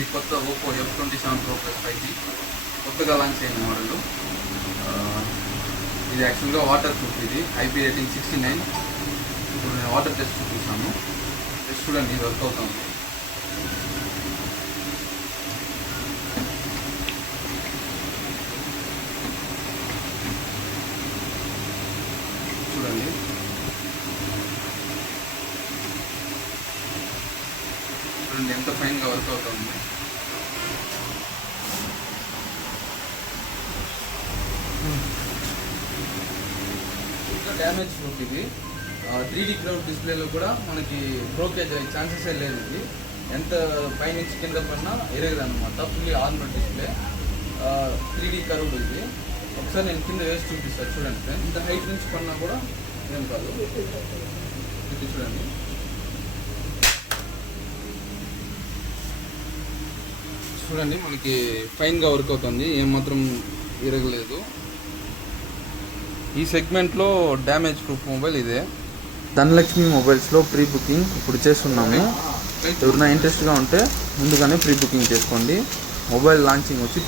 ఇది కొత్త Oppo F27 Pro Plus 5G కొత్తగా లాంచ్ అయిన మోడల్. ఇది యాక్చువల్గా వాటర్ ప్రూఫ్. ఇది IP రేటింగ్ 69. ఇప్పుడు నేను వాటర్ టెస్ట్ చూపిస్తాను. టెస్ట్ చూడండి, ఇది వర్క్ అవుతుంది. చూడండి, చూడండి ఎంత ఫైన్గా వర్క్ అవుతుంది. ఇంకా డ్యామేజ్ ప్రూఫ్ ఇది. 3D క్రౌడ్ డిస్ప్లేలో కూడా మనకి బ్రోకేజ్ అయ్యే ఛాన్సెస్ లేదు. ఇది ఎంత పైనుంచి కింద పడినా ఎరగదు అనమాట. Fully armour display. 3D curved ఇది. ఒకసారి నేను కింద వేసి చూపిస్తాను చూడండి ఫ్రెండ్స్. ఇంత హైట్ నుంచి పడినా కూడా ఏం కాదు. ఇది చూడండి, చూడండి మనకి ఫైన్గా వర్క్ అవుతుంది, ఏమాత్రం ఇరగలేదు. ఈ సెగ్మెంట్లో డ్యామేజ్ ప్రూఫ్ మొబైల్ ఇదే. ధనలక్ష్మి మొబైల్స్లో ప్రీ బుకింగ్ ఇప్పుడు చేస్తున్నాము. ఎవరైనా ఇంట్రెస్ట్గా ఉంటే ముందుగానే ప్రీ బుకింగ్ చేసుకోండి. మొబైల్ లాంచింగ్ వచ్చి